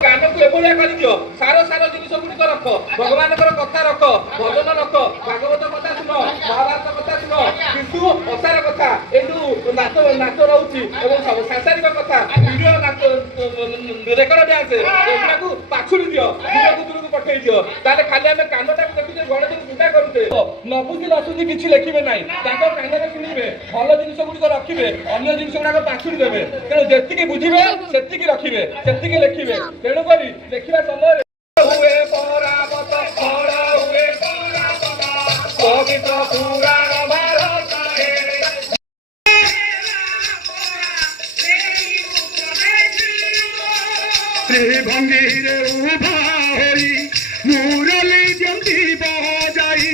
କାନକୁ ଏଭଳିଆ କରିଦିଅ ସାର ସାର ଜିନିଷ ଗୁଡ଼ିକ ରଖ, ଭଗବାନଙ୍କର କଥା ରଖ, ଭଜନ ରଖ, ଭାଗବତ କଥା ଶୁଣ, ମହାଭାରତ କଥା ଶୁଣ, କିନ୍ତୁ ଅସାର କଥା ଏଇ ଯୋଉ ନାଚ ରହୁଛି ଏବଂ ସାଂସାରିକ କଥା ଭିଡିଓ ରେକର୍ଡ ଡ୍ୟାନ୍ସ ଏଗୁଡ଼ାକୁ ପାଛୁଡ଼ି ଦିଅ, ଭିଡିଓକୁ ଦୂରକୁ ପଠେଇ ଦିଅ। ତାହେଲେ ଖାଲି ଆମେ କାନଟାକୁ ଦେଖୁଛେ ଗଣେଶକୁ ପୂଜା କରୁଛେ, ନ ବୁଝି ନ ଶୁଝି କିଛି ଲେଖିବେ ନାହିଁ। ତାଙ୍କ କାନରେ ଶୁଣିବେ, ଭଲ ଜିନିଷ ଗୁଡ଼ିକ ରଖିବେ, ଅନ୍ୟ ଜିନିଷ ଗୁଡ଼ାକ ପାଛୁଡ଼ି ଦେବେ। ତେଣୁ ଯେତିକି ବୁଝିବେ ସେତିକି ରଖିବେ, ସେତିକି ଲେଖିବେ। ତେଣୁକରି ଲେଖିବା ସମୟରେ ହୁଏ ପରାମତ ଫଳ ହୁଏ ପବିତ୍ର ପୁରାଣ ଭାରତରେ ଶ୍ରୀଭଙ୍ଗୀରେ ଉଭା ହୋଇ ମୁରଲି ଯେମିତି ବଜାଇ,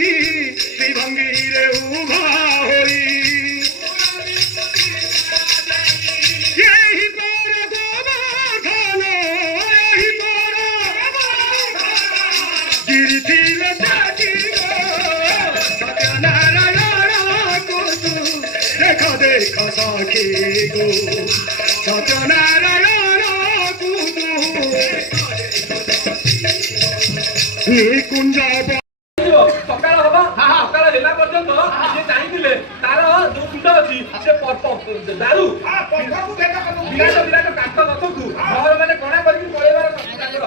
ଶ୍ରୀଭଙ୍ଗୀରେ ଉଭା ହୋଇ ଏହି ପର ଗୋବର୍ଦ୍ଧନ, ଏହି ପର ଗିରିଥିଲେ ଜାତିବ ସତ୍ୟନାରାୟଣ କୁତୁ ଦେଖ ଦେଖ ସଖୀ ଗো ସତ୍ୟନାରାୟଣ କୁଞ୍ଜ ସକାଳ ହବ, ସକାଳ ହେଲା ପର୍ଯ୍ୟନ୍ତ ଯିଏ ଚାହିଁଥିଲେ ତାର ଯୋଉ ପିଣ୍ଡ ଅଛି ସେ ଦାରୁ ବିରାଟ ବିରାଟ କାଠ ଗଛକୁ ଘର ମାନେ କଣା କରିକି ପଳେଇବାର ତାଙ୍କର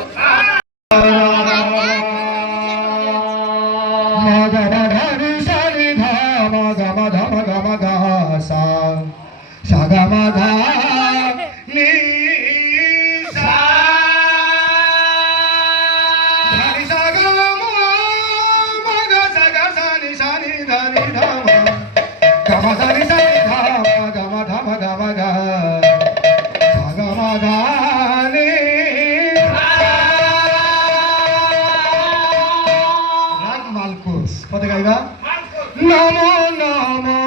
নমো নমো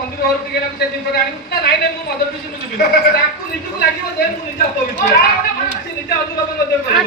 ମନ୍ଦିର ଘର ଟିକେ ସେ ଜିନିଷ ଆଣିବୁ ନା ନାଇଁ ନାଇଁ ମୁଁ ମଦ ପିସି ମୁଁ ଯିବି ତାକୁ ନିଜକୁ ଲାଗିବ ଯେ ମୁଁ ନିଜେ ଅପବିତ୍ର ନିଜେ ଅନୁଭବ ମଧ୍ୟ କରିବ